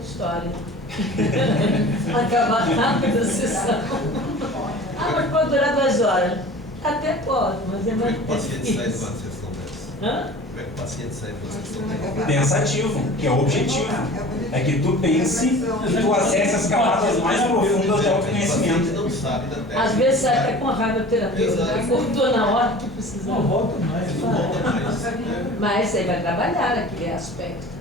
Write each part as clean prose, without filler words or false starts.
outra história. Acabar rápido a sessão. Ah, mas pode durar 2 horas. Até pode, mas é mais O paciente sai de difícil. uma sessão dessa. Hã? O paciente sai de uma sessão dessa. Pensativo, que é o objetivo. É que tu pense e tu acesse as camadas mais profundas do O paciente autoconhecimento. não sabe da técnica. Às vezes sai até com a raiva terapeuta. Exato. Cortou na hora que precisava. Não volta mais. Não volta mais. Né? Mas aí vai trabalhar aquele aspecto.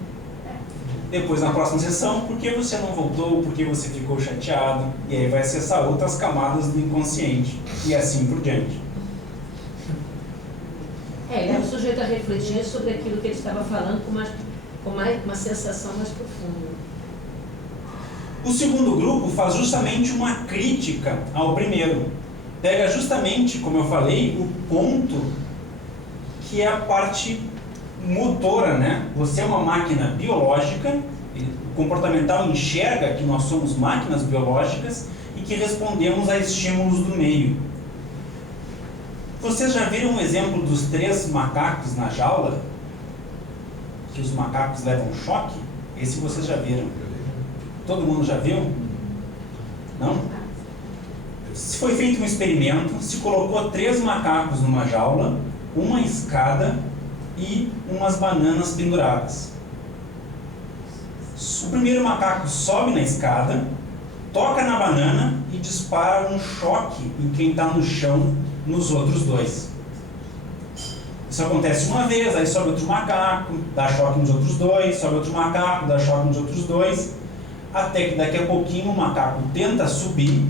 Depois, na próxima sessão, por que você não voltou, por que você ficou chateado, e aí vai acessar outras camadas do inconsciente, e assim por diante. Ele é o sujeito a refletir sobre aquilo que ele estava falando com uma sensação mais profunda. O segundo grupo faz justamente uma crítica ao primeiro. Pega justamente, como eu falei, o ponto que é a parte motora, né? Você é uma máquina biológica, o comportamental enxerga que nós somos máquinas biológicas e que respondemos a estímulos do meio. Vocês já viram um exemplo dos 3 macacos na jaula? Que os macacos levam choque? Esse vocês já viram. Todo mundo já viu? Não? Se foi feito um experimento, se colocou 3 macacos numa jaula, uma escada e umas bananas penduradas. O primeiro macaco sobe na escada, toca na banana e dispara um choque em quem está no chão, nos outros 2. Isso acontece uma vez, aí sobe outro macaco, dá choque nos outros 2, sobe outro macaco, dá choque nos outros 2, até que daqui a pouquinho o macaco tenta subir,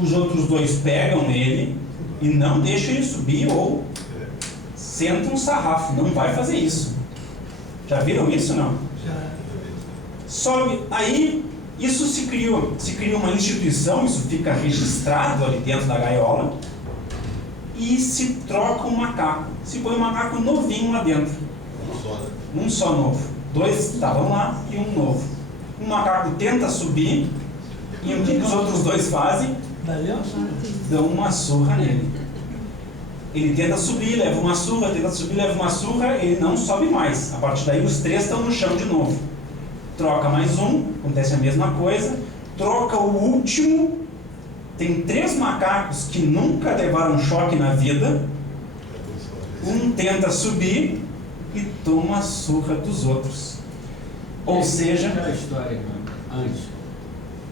os outros 2 pegam nele e não deixam ele subir ou senta um sarrafo, não vai fazer isso. Já viram isso, não? Já. Sobe, aí isso se cria uma instituição, isso fica registrado ali dentro da gaiola, e se troca um macaco. Se põe um macaco novinho lá dentro. Um só novo. 2 estavam lá e um novo. Um macaco tenta subir, e o que os outros 2 fazem? Dali, ó. Dão uma surra nele. Ele tenta subir, leva uma surra, tenta subir, leva uma surra, ele não sobe mais. A partir daí os 3 estão no chão de novo. Troca mais um, acontece a mesma coisa. Troca o último. Tem 3 macacos que nunca levaram choque na vida. Um tenta subir e toma a surra dos outros. Ou seja... Aquela história antes,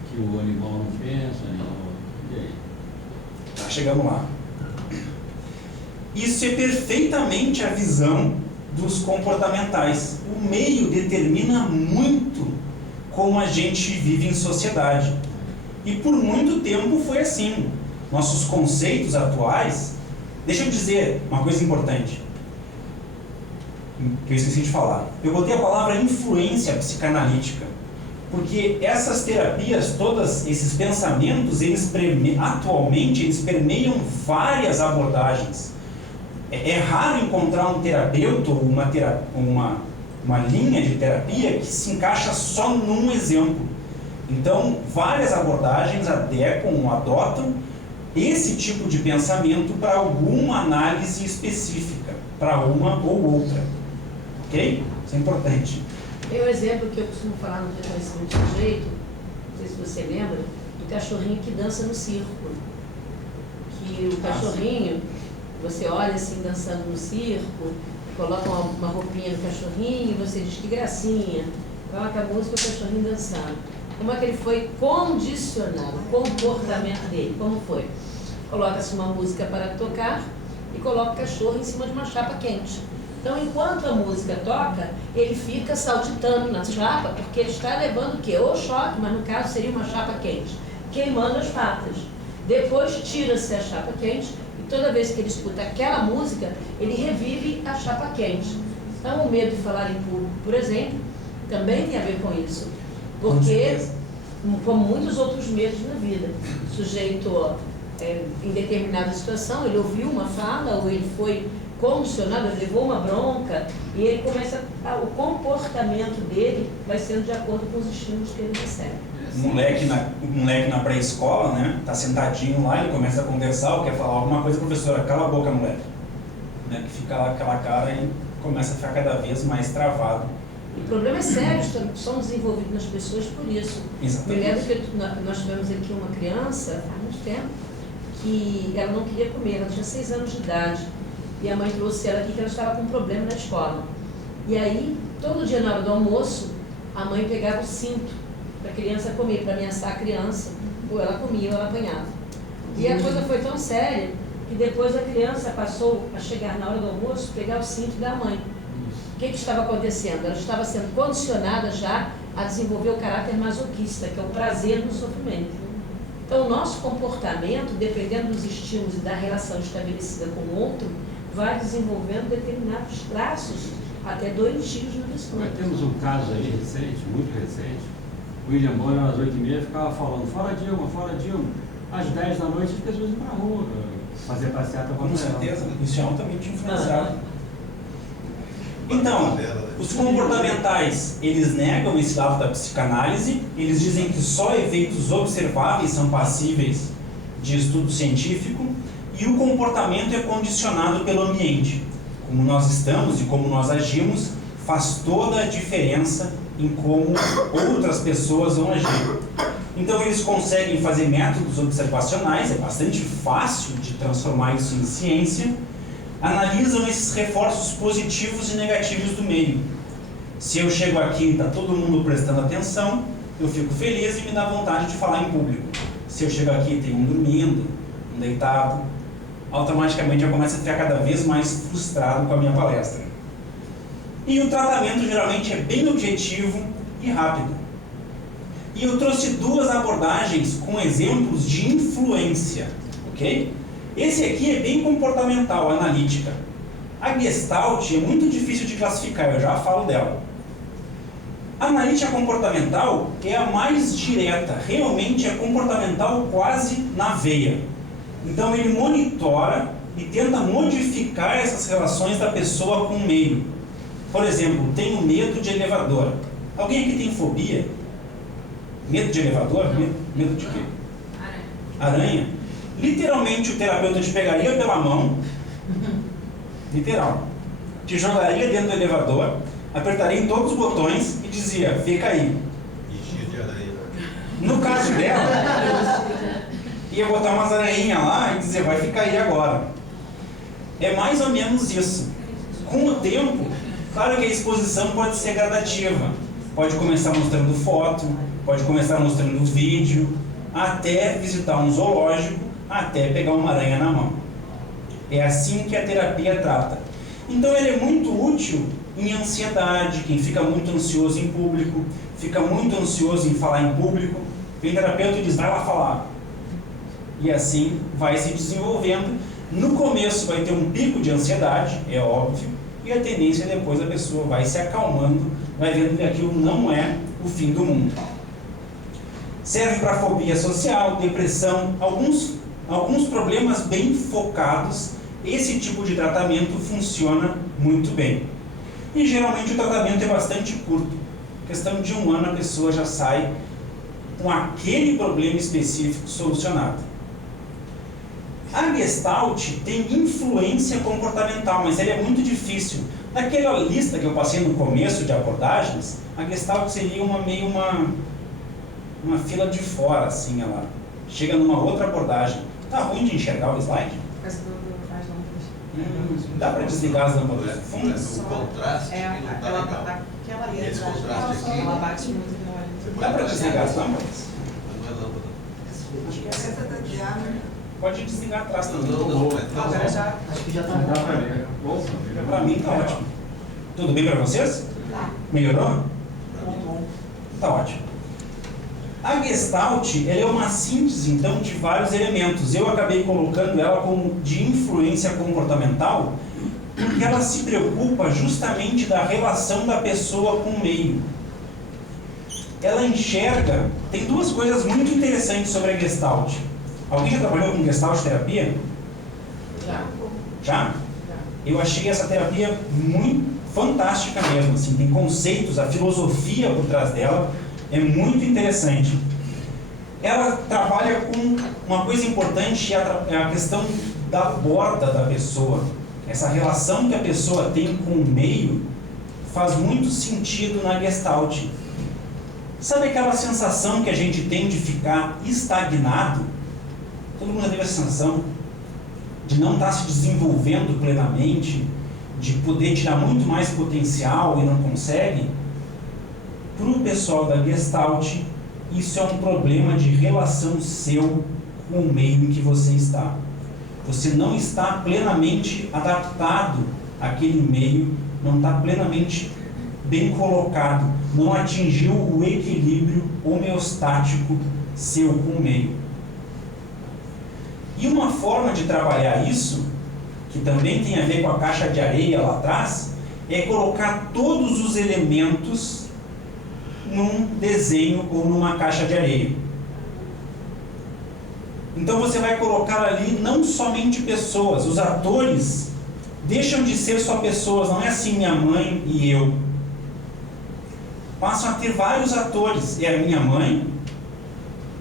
que o animal não pensa, e aí? Tá, chegamos lá. Isso é perfeitamente a visão dos comportamentais. O meio determina muito como a gente vive em sociedade. E por muito tempo foi assim. Nossos conceitos atuais... Deixa eu dizer uma coisa importante, que eu esqueci de falar. Eu botei a palavra influência psicanalítica, porque essas terapias, todos esses pensamentos, atualmente eles permeiam várias abordagens. É raro encontrar um terapeuta ou uma linha de terapia que se encaixa só num exemplo. Então, várias abordagens adotam esse tipo de pensamento para alguma análise específica, para uma ou outra. Ok? Isso é importante. Tem um exemplo que eu costumo falar no reconhecimento do sujeito, não sei se você lembra, do cachorrinho que dança no circo. Que o cachorrinho, você olha assim dançando no circo, coloca uma roupinha no cachorrinho e você diz que gracinha, coloca a música e o cachorrinho dançando. Como é que ele foi condicionado, o comportamento dele, como foi? Coloca-se uma música para tocar e coloca o cachorro em cima de uma chapa quente. Então, enquanto a música toca, ele fica saltitando na chapa, porque ele está levando o quê? Ou choque, mas no caso seria uma chapa quente, queimando as patas. Depois tira-se a chapa quente e toda vez que ele escuta aquela música, ele revive a chapa quente. Então, o medo de falar em público, por exemplo, também tem a ver com isso. Porque, como muitos outros medos na vida, o sujeito, em determinada situação, ele ouviu uma fala ou ele foi condicionado, ele levou uma bronca e ele começa, o comportamento dele vai sendo de acordo com os estímulos que ele recebe. Um moleque na pré-escola, né, tá sentadinho lá, ele começa a conversar, ou quer falar alguma coisa, professora, cala a boca, moleque. Né, que fica lá aquela cara e começa a ficar cada vez mais travado E problemas sérios são desenvolvidos nas pessoas por isso. Exatamente. Me lembro que nós tivemos aqui uma criança, há muito tempo, que ela não queria comer, ela tinha 6 anos de idade. E a mãe trouxe ela aqui que ela estava com um problema na escola. E aí, todo dia na hora do almoço, a mãe pegava o cinto para a criança comer, para ameaçar a criança. Ou ela comia ou ela apanhava. E a coisa foi tão séria que depois a criança passou a chegar na hora do almoço, pegar o cinto da mãe. O que estava acontecendo? Ela estava sendo condicionada já a desenvolver o caráter masoquista, que é o prazer no sofrimento. Então, o nosso comportamento, dependendo dos estímulos e da relação estabelecida com o outro, vai desenvolvendo determinados traços até doentios no Nós discurso. temos um caso aí recente, muito recente. O William Bonner, às 8h30, ficava falando: fora Dilma, fora Dilma. Às 10 da noite, as pessoas iam para a rua fazer passeata Com certeza, isso é altamente influenciado. Ah. Então, os comportamentais, eles negam esse lado da psicanálise, eles dizem que só efeitos observáveis são passíveis de estudo científico, e o comportamento é condicionado pelo ambiente. Como nós estamos e como nós agimos, faz toda a diferença em como outras pessoas vão agir. Então eles conseguem fazer métodos observacionais, é bastante fácil de transformar isso em ciência, analisam esses reforços positivos e negativos do meio. Se eu chego aqui e está todo mundo prestando atenção, eu fico feliz e me dá vontade de falar em público. Se eu chego aqui e tem um dormindo, um deitado, automaticamente eu começo a ficar cada vez mais frustrado com a minha palestra. E o tratamento geralmente é bem objetivo e rápido. E eu trouxe 2 abordagens com exemplos de influência, ok? Esse aqui é bem comportamental, analítica. A Gestalt é muito difícil de classificar, eu já falo dela. A analítica comportamental é a mais direta, realmente é comportamental quase na veia. Então ele monitora e tenta modificar essas relações da pessoa com o meio. Por exemplo, tenho medo de elevador. Alguém aqui tem fobia? Medo de elevador? Medo de quê? Aranha. Literalmente o terapeuta te pegaria pela mão, literal, te jogaria dentro do elevador, apertaria em todos os botões e dizia: fica aí. E cheio de areia. No caso dela, ia botar umas aranhinhas lá e dizer: vai ficar aí agora. É mais ou menos isso. Com o tempo, claro que a exposição pode ser gradativa. Pode começar mostrando foto, pode começar mostrando vídeo, até visitar um zoológico, até pegar uma aranha na mão. É assim que a terapia trata. Então ele é muito útil em ansiedade, quem fica muito ansioso em público, fica muito ansioso em falar em público, vem terapeuta e diz: vai lá falar. E assim vai se desenvolvendo. No começo vai ter um pico de ansiedade, é óbvio, e a tendência é depois a pessoa vai se acalmando, vai vendo que aquilo não é o fim do mundo. Serve para fobia social, depressão, alguns problemas bem focados. Esse tipo de tratamento funciona muito bem. E geralmente o tratamento é bastante curto. Em questão de 1 ano a pessoa já sai com aquele problema específico solucionado. A Gestalt tem influência comportamental, mas ela é muito difícil. Naquela lista que eu passei no começo de abordagens, a Gestalt seria uma fila de fora, assim, ela chega numa outra abordagem. Tá ruim de enxergar o slide? Dá para desligar as lâmpadas do fundo? O contraste não tá legal. Esse contraste aqui, Ela bate muito no olho. você pode Dá para baixar, desligar as mas lâmpadas? não é lâmpada. Acho que essa é da diámetro. Pode desligar atrás também. Não, mas tá Agora bom. já. Acho que já tá Dá bom. para ver. Para mim tá ótimo. Tudo bem para vocês? Tá. Melhorou? Bom. Tá ótimo. A Gestalt, ela é uma síntese, então, de vários elementos. Eu acabei colocando ela como de influência comportamental, porque ela se preocupa justamente da relação da pessoa com o meio. Ela enxerga... Tem 2 coisas muito interessantes sobre a Gestalt. Alguém já trabalhou com Gestalt terapia? Já. Já? Eu achei essa terapia muito fantástica mesmo, assim, tem conceitos, a filosofia por trás dela é muito interessante. Ela trabalha com uma coisa importante, é a questão da borda da pessoa. Essa relação que a pessoa tem com o meio faz muito sentido na Gestalt. Sabe aquela sensação que a gente tem de ficar estagnado? Todo mundo teve essa sensação de não estar se desenvolvendo plenamente, de poder tirar muito mais potencial e não consegue? Para o pessoal da Gestalt, isso é um problema de relação seu com o meio em que você está. Você não está plenamente adaptado àquele meio, não está plenamente bem colocado, não atingiu o equilíbrio homeostático seu com o meio. E uma forma de trabalhar isso, que também tem a ver com a caixa de areia lá atrás, é colocar todos os elementos num desenho ou numa caixa de areia. Então você vai colocar ali não somente pessoas, os atores deixam de ser só pessoas, não é assim minha mãe e eu. Passam a ter vários atores, é a minha mãe,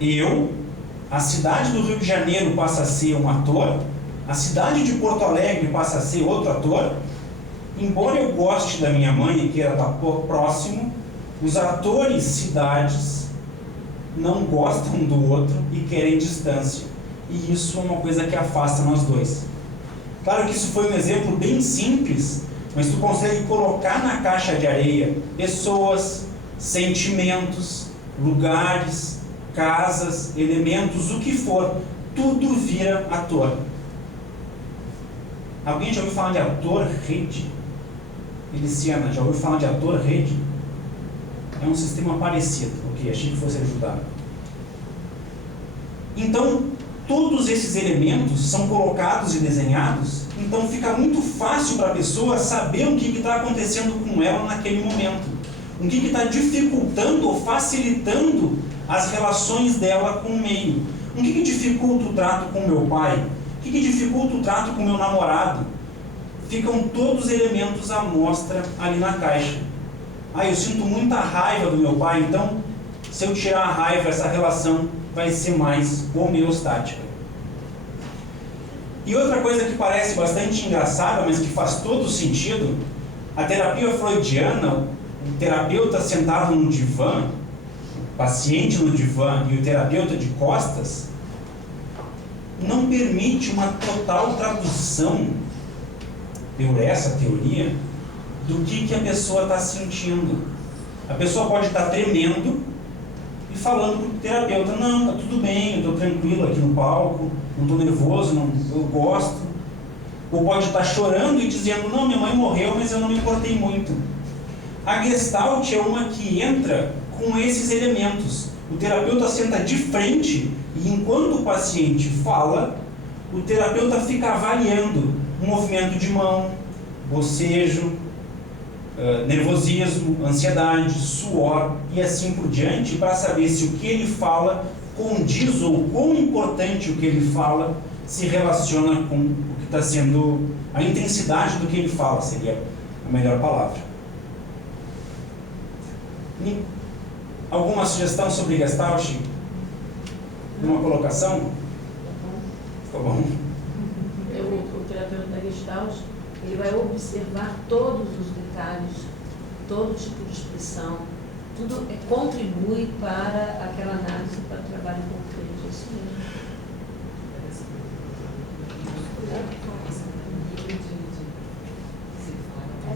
eu, a cidade do Rio de Janeiro passa a ser um ator, a cidade de Porto Alegre passa a ser outro ator. Embora eu goste da minha mãe e queira estar próximo, os atores cidades não gostam do outro e querem distância. E isso é uma coisa que afasta nós dois. Claro que isso foi um exemplo bem simples, mas tu consegue colocar na caixa de areia pessoas, sentimentos, lugares, casas, elementos, o que for, tudo vira ator. Alguém já ouviu falar de ator-rede? Eliciana, já ouviu falar de ator-rede? É um sistema parecido, ok? Achei que fosse ajudar. Então, todos esses elementos são colocados e desenhados, então fica muito fácil para a pessoa saber o que está acontecendo com ela naquele momento. O que está dificultando ou facilitando as relações dela com o meio. O que dificulta o trato com meu pai? O que dificulta o trato com meu namorado? Ficam todos os elementos à mostra ali na caixa. Eu sinto muita raiva do meu pai, então se eu tirar a raiva, essa relação vai ser mais homeostática. E outra coisa que parece bastante engraçada, mas que faz todo sentido, a terapia freudiana, o terapeuta sentado no divã, o paciente no divã e o terapeuta de costas, não permite uma total tradução, por essa teoria, do que a pessoa está sentindo. A pessoa pode estar tremendo e falando para o terapeuta, não, está tudo bem, eu estou tranquilo aqui no palco, não estou nervoso, não, eu gosto. Ou pode estar chorando e dizendo, não, minha mãe morreu, mas eu não me importei muito. A Gestalt é uma que entra com esses elementos. O terapeuta senta de frente e enquanto o paciente fala, o terapeuta fica avaliando o movimento de mão, bocejo, nervosismo, ansiedade, suor e assim por diante, para saber se o que ele fala condiz ou quão importante o que ele fala se relaciona com o que está sendo, a intensidade do que ele fala, seria a melhor palavra. Alguma sugestão sobre Gestalt? Uma colocação? Ficou bom? O terapeuta da Gestalt, ele vai observar todos os detalhes, todo tipo de expressão, tudo contribui para aquela análise, para o trabalho concreto.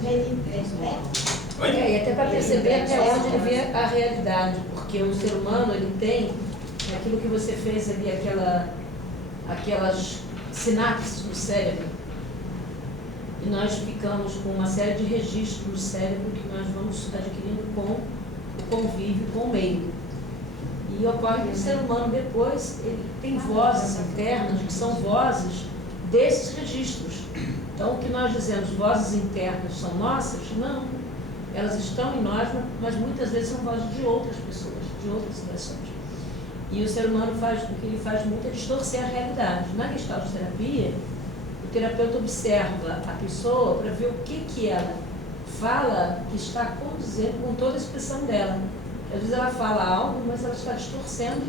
É isso mesmo. E até para perceber até onde ele vê a realidade, porque o ser humano ele tem aquilo que você fez ali, aquelas sinapses no cérebro, e nós ficamos com uma série de registros no cérebro que nós vamos adquirindo com o convívio com o meio. E ocorre que o ser humano depois ele tem vozes internas que são vozes desses registros. Então, o que nós dizemos, vozes internas são nossas? Não. Elas estão em nós, mas muitas vezes são vozes de outras pessoas, de outras situações. E o ser humano o que ele faz muito é distorcer a realidade. Na Gestalt terapia, o terapeuta observa a pessoa para ver o que ela fala que está condizendo com toda a expressão dela. Às vezes ela fala algo, mas ela está distorcendo,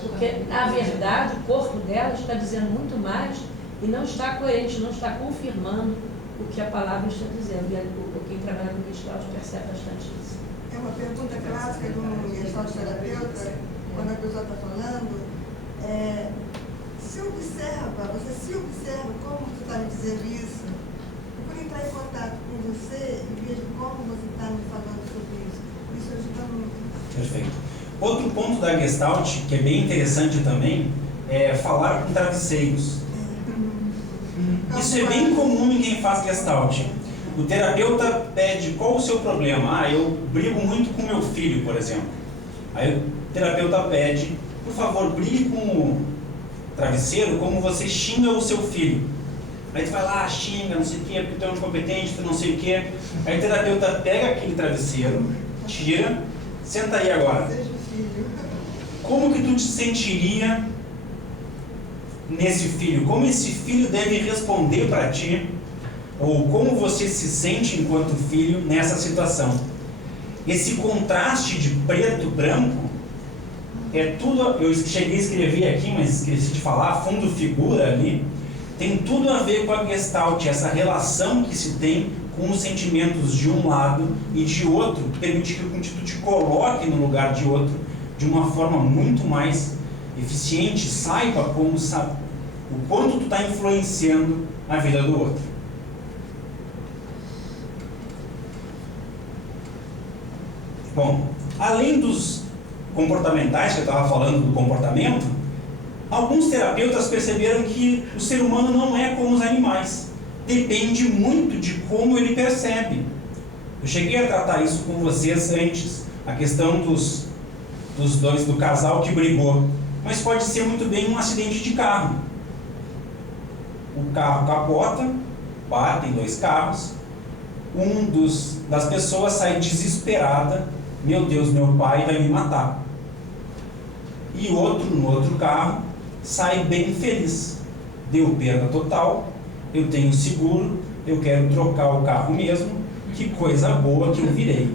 porque na verdade o corpo dela está dizendo muito mais e não está coerente, não está confirmando o que a palavra está dizendo. E quem trabalha com Gestalt percebe bastante isso. É uma pergunta clássica de um Gestalt terapeuta, quando a pessoa está falando, você se observa como você está me dizendo isso, eu vou entrar em contato com você e vejo como você está me falando sobre isso. Isso ajuda muito. Perfeito. Outro ponto da Gestalt, que é bem interessante também, é falar com travesseiros. Isso é bem comum em quem faz Gestalt. O terapeuta pede qual o seu problema. Eu brigo muito com meu filho, por exemplo. Aí o terapeuta pede, por favor, brigue com o travesseiro como você xinga o seu filho. Aí tu vai lá, xinga, não sei o que, porque tu é um incompetente, tu não sei o que. Aí o terapeuta pega aquele travesseiro, tira, senta aí agora. Como que tu te sentiria nesse filho? Como esse filho deve responder para ti? Ou como você se sente enquanto filho nessa situação? Esse contraste de preto e branco é tudo. Eu cheguei a escrever aqui, mas esqueci de falar, fundo figura ali, tem tudo a ver com a Gestalt, essa relação que se tem com os sentimentos de um lado e de outro, permite que tu te coloque no lugar de outro de uma forma muito mais eficiente, saiba como o quanto tu está influenciando a vida do outro. Bom, além dos comportamentais, que eu estava falando do comportamento, alguns terapeutas perceberam que o ser humano não é como os animais. Depende muito de como ele percebe. Eu cheguei a tratar isso com vocês antes, a questão dos dois, do casal que brigou. Mas pode ser muito bem um acidente de carro. O carro capota, batem dois carros, das pessoas sai desesperada, meu Deus, meu pai vai me matar. E outro, no outro carro, sai bem feliz. Deu perda total, eu tenho seguro, eu quero trocar o carro mesmo, que coisa boa que eu virei.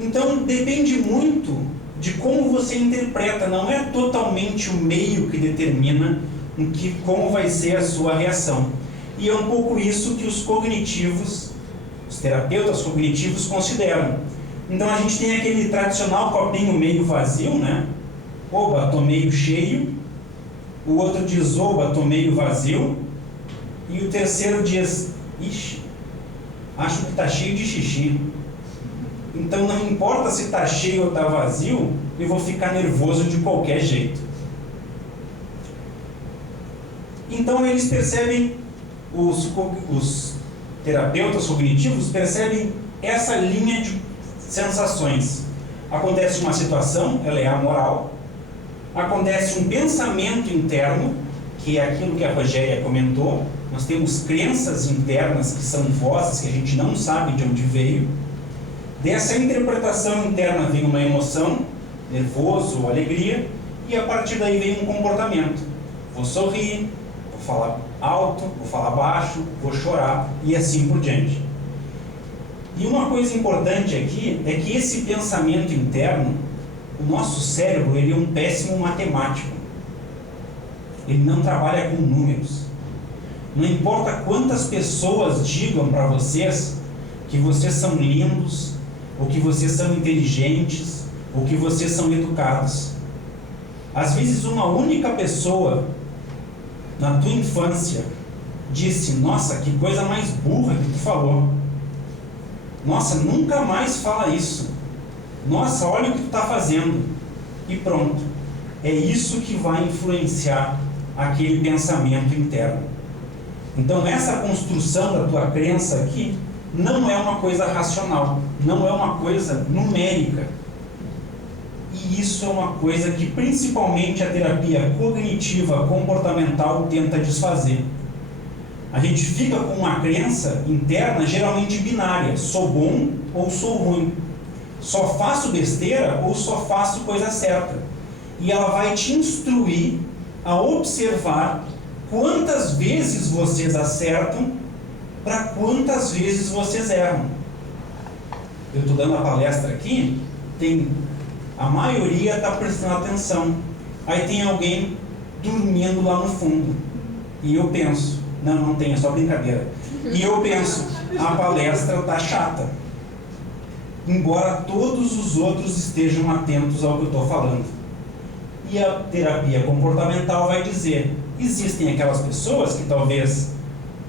Então depende muito de como você interpreta, não é totalmente o meio que determina como vai ser a sua reação. E é um pouco isso que os terapeutas cognitivos consideram. Então a gente tem aquele tradicional copinho meio vazio, né? Oba, tô meio cheio. O outro diz, oba, tô meio vazio. E o terceiro diz, ixi, acho que tá cheio de xixi. Então não importa se tá cheio ou tá vazio, eu vou ficar nervoso de qualquer jeito. Então eles percebem, os terapeutas cognitivos percebem essa linha de sensações. Acontece uma situação, ela é amoral. Acontece um pensamento interno, que é aquilo que a Rogéria comentou. Nós temos crenças internas que são vozes que a gente não sabe de onde veio. Dessa interpretação interna vem uma emoção, nervoso ou alegria, e a partir daí vem um comportamento. Vou sorrir, vou falar alto, vou falar baixo, vou chorar e assim por diante. E uma coisa importante aqui é que esse pensamento interno, o nosso cérebro, ele é um péssimo matemático. Ele não trabalha com números. Não importa quantas pessoas digam para vocês que vocês são lindos, ou que vocês são inteligentes, ou que vocês são educados. Às vezes uma única pessoa na tua infância disse, nossa, que coisa mais burra que tu falou. Nossa, nunca mais fala isso. Nossa, olha o que tu está fazendo. E pronto. É isso que vai influenciar aquele pensamento interno. Então essa construção da tua crença aqui não é uma coisa racional, não é uma coisa numérica. E isso é uma coisa que principalmente a terapia cognitiva comportamental tenta desfazer. A gente fica com uma crença interna geralmente binária, sou bom ou sou ruim, só faço besteira ou só faço coisa certa. E ela vai te instruir a observar quantas vezes vocês acertam para quantas vezes vocês erram. Eu estou dando a palestra aqui, a maioria está prestando atenção. Aí tem alguém dormindo lá no fundo. E eu penso, não tem, é só brincadeira. E eu penso, a palestra está chata. Embora todos os outros estejam atentos ao que eu estou falando. E a terapia comportamental vai dizer, existem aquelas pessoas que talvez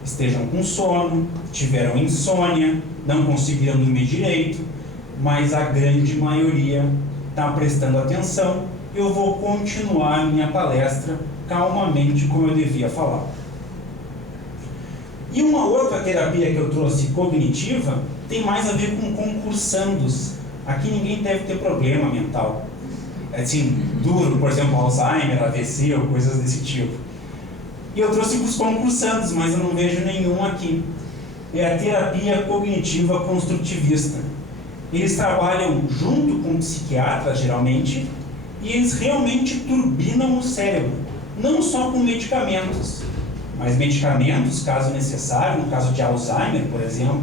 estejam com sono, tiveram insônia, não conseguiram dormir direito, mas a grande maioria está prestando atenção. Eu vou continuar a minha palestra calmamente como eu devia falar. E uma outra terapia que eu trouxe cognitiva tem mais a ver com concursandos. Aqui ninguém deve ter problema mental. Assim, duro, por exemplo, Alzheimer, AVC ou coisas desse tipo. E eu trouxe para os concursandos, mas eu não vejo nenhum aqui. É a terapia cognitiva construtivista. Eles trabalham junto com psiquiatras, geralmente, e eles realmente turbinam o cérebro. Não só com medicamentos, mas medicamentos, caso necessário, no caso de Alzheimer, por exemplo,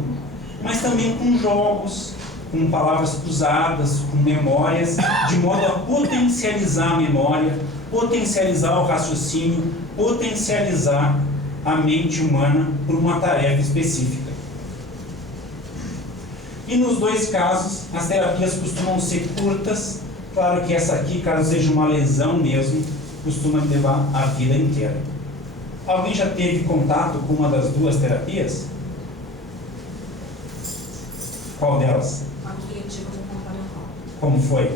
mas também com jogos, com palavras cruzadas, com memórias, de modo a potencializar a memória, potencializar o raciocínio, potencializar a mente humana por uma tarefa específica. E nos dois casos, as terapias costumam ser curtas. Claro que essa aqui, caso seja uma lesão mesmo, costuma levar a vida inteira. Alguém já teve contato com uma das duas terapias? Qual delas? A cognitiva comportamental. Como foi?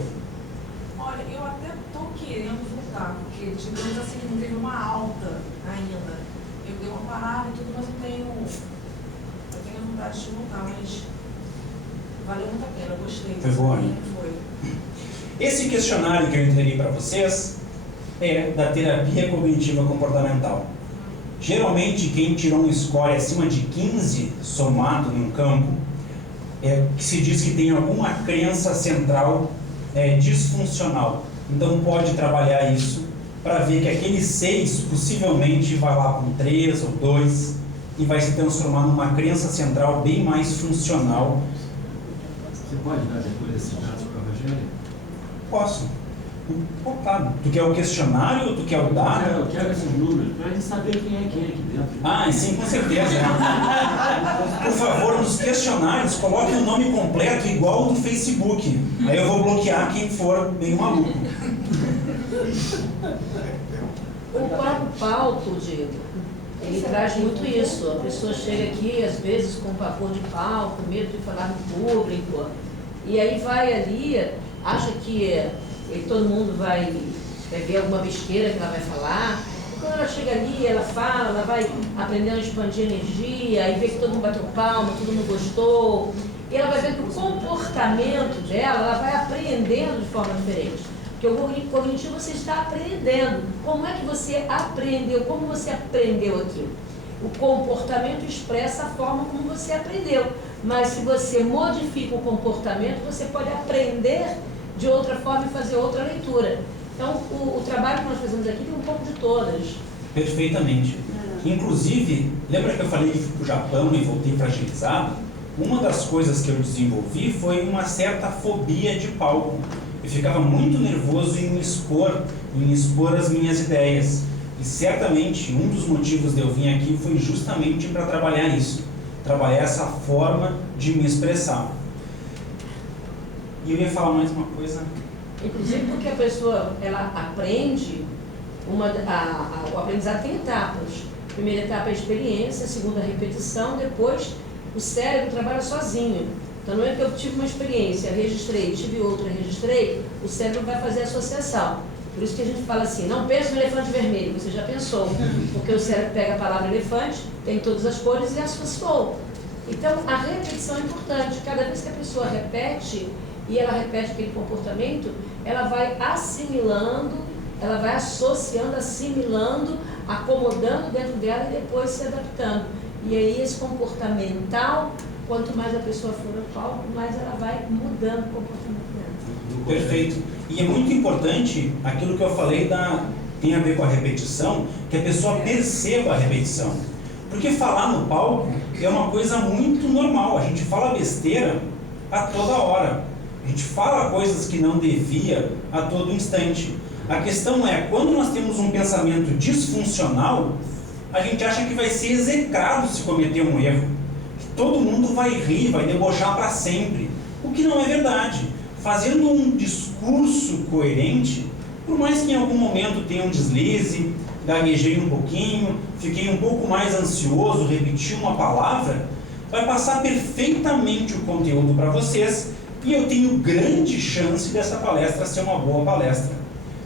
Olha, eu até estou querendo voltar, porque, digamos assim, não teve uma alta ainda. Eu dei uma parada e tudo, mas eu tenho vontade de voltar, mas valeu muito a pena, eu gostei. Foi bom, né? Foi. Esse questionário que eu entreguei para vocês é da terapia cognitiva comportamental. Geralmente, quem tirou um score acima de 15 somado num campo, que se diz que tem alguma crença central disfuncional. Então pode trabalhar isso para ver que aquele 6 possivelmente vai lá com 3 ou 2 e vai se transformar numa crença central bem mais funcional. Você pode dar depois esses dados para a Rogéria? Posso. Claro. Tu quer o questionário ou tu quer o dado? Eu quero esses números para a gente saber quem é aqui dentro. Ah, sim, com certeza. Por favor, nos questionários, coloque o nome completo igual ao do Facebook. Aí eu vou bloquear quem for meio maluco. O próprio palco, Diego, ele traz muito isso. A pessoa chega aqui, às vezes, com pavor de palco, medo de falar no público, e aí vai ali, acha que todo mundo vai ver alguma besteira que ela vai falar. E quando ela chega ali, ela fala, ela vai aprendendo a expandir energia, e vê que todo mundo bateu palma, todo mundo gostou. E ela vai ver que o comportamento dela, ela vai aprendendo de forma diferente. Porque o cognitivo você está aprendendo. Como é que você aprendeu? Como você aprendeu aquilo? O comportamento expressa a forma como você aprendeu. Mas se você modifica o comportamento, você pode aprender de outra forma e fazer outra leitura. Então, o trabalho que nós fazemos aqui tem um pouco de todas. Perfeitamente. Inclusive, lembra que eu falei que fui para o Japão e voltei fragilizado? Uma das coisas que eu desenvolvi foi uma certa fobia de palco. Eu ficava muito nervoso em me expor as minhas ideias. E certamente um dos motivos de eu vir aqui foi justamente para trabalhar isso. Trabalhar essa forma de me expressar. E eu ia falar mais uma coisa. Inclusive porque a pessoa, ela aprende, o aprendizado tem etapas. A primeira etapa é a experiência, a segunda é a repetição, depois o cérebro trabalha sozinho. Então não é que eu tive uma experiência, registrei, tive outra, registrei, o cérebro vai fazer a associação. Por isso que a gente fala assim, não pense no elefante vermelho, você já pensou. Porque o cérebro pega a palavra elefante, tem todas as cores e associou. Então a repetição é importante. Cada vez que a pessoa repete, e ela repete aquele comportamento, ela vai assimilando, ela vai associando, assimilando, acomodando dentro dela e depois se adaptando. E aí esse comportamental, quanto mais a pessoa for ao palco, mais ela vai mudando o comportamento dela. Perfeito. E é muito importante aquilo que eu falei tem a ver com a repetição, que a pessoa perceba a repetição. Porque falar no palco é uma coisa muito normal. A gente fala besteira a toda hora. A gente fala coisas que não devia a todo instante. A questão é, quando nós temos um pensamento disfuncional, a gente acha que vai ser execrado se cometer um erro, que todo mundo vai rir, vai debochar para sempre, o que não é verdade. Fazendo um discurso coerente, por mais que em algum momento tenha um deslize, gaguejei um pouquinho, fiquei um pouco mais ansioso, repeti uma palavra, vai passar perfeitamente o conteúdo para vocês e eu tenho grande chance dessa palestra ser uma boa palestra.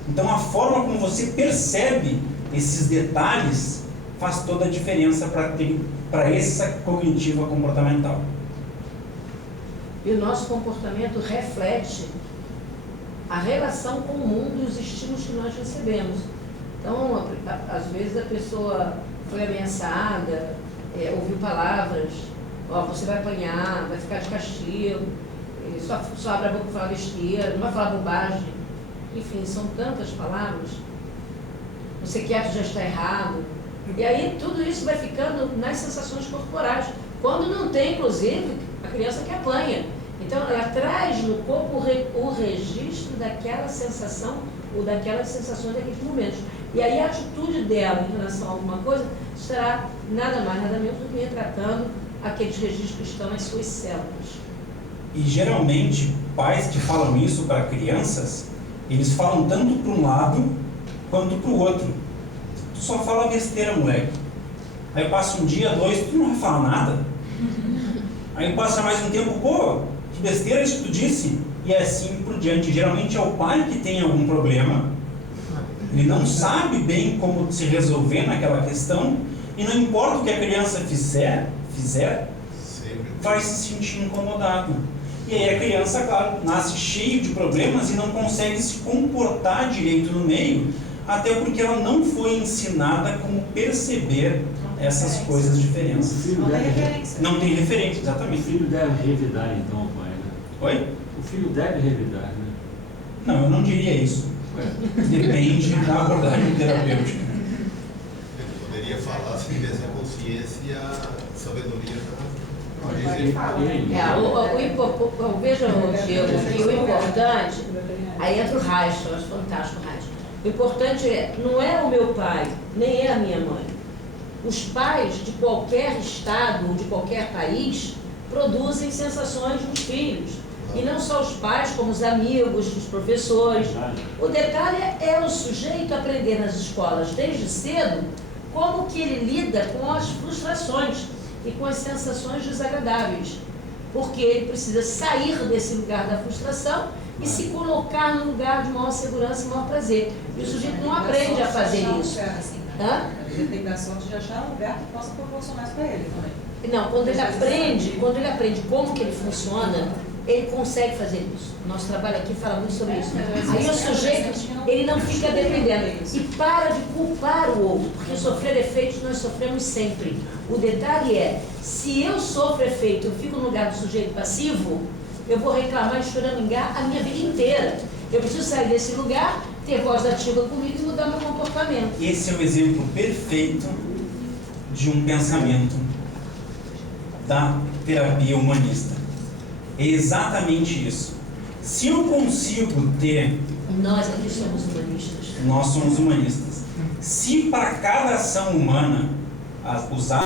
Então a forma como você percebe esses detalhes faz toda a diferença para essa cognitiva comportamental. E o nosso comportamento reflete a relação com o mundo e os estímulos que nós recebemos. Então, às vezes a pessoa foi ameaçada, ouviu palavras, você vai apanhar, vai ficar de castigo, só abre a boca e fala besteira, não vai falar bobagem. Enfim, são tantas palavras. Você quer já está errado. E aí tudo isso vai ficando nas sensações corporais. Quando não tem, inclusive, a criança que apanha. Então, ela traz no corpo o registro daquela sensação ou daquelas sensações daqueles momentos. E aí a atitude dela em relação a alguma coisa será nada mais, nada menos do que retratando aqueles registros que estão nas suas células. E geralmente, pais que falam isso para crianças, eles falam tanto para um lado quanto para o outro. Tu só fala besteira, moleque. Aí passa um dia, dois, tu não vai falar nada. Aí passa mais um tempo, pô, que besteira isso que tu disse. E assim por diante. Geralmente é o pai que tem algum problema, ele não sabe bem como se resolver naquela questão, e não importa o que a criança fizer, vai se sentir incomodado. E aí a criança, claro, nasce cheio de problemas e não consegue se comportar direito no meio, até porque ela não foi ensinada como perceber essas coisas diferentes. Não tem referência. Não tem referência, O exatamente. filho deve revidar então, pai, né? Oi? O filho deve revidar, né? Não, eu não diria isso. Depende da abordagem terapêutica. Ele poderia falar se tivesse a consciência e a sabedoria da... Eu vejo, Diego, que o importante, aí entra o Reich, eu acho fantástico o Reich. O importante não é o meu pai, nem é a minha mãe. Os pais de qualquer estado ou de qualquer país produzem sensações nos filhos. E não só os pais, como os amigos, os professores. O detalhe é o sujeito aprender nas escolas desde cedo como que ele lida com as frustrações e com as sensações desagradáveis. Porque ele precisa sair desse lugar da frustração e se colocar no lugar de maior segurança e maior prazer. E o sujeito não aprende a fazer isso. Hã? Ele tem que dar sorte de achar um lugar que possa proporcionar isso para ele também. Não, quando ele aprende como que ele funciona, ele consegue fazer isso. O nosso trabalho aqui fala muito sobre isso. Aí o sujeito, ele não fica dependendo e para de culpar o outro, porque sofrer efeitos nós sofremos sempre. O detalhe é, se eu sofro efeito, eu fico no lugar do sujeito passivo, eu vou reclamar e choramingar a minha vida inteira. Eu preciso sair desse lugar, ter voz ativa comigo e mudar meu comportamento. Esse é o exemplo perfeito de um pensamento da terapia humanista. É exatamente isso. Se eu consigo ter... Nós aqui somos humanistas. Nós somos humanistas. Se para cada ação humana usar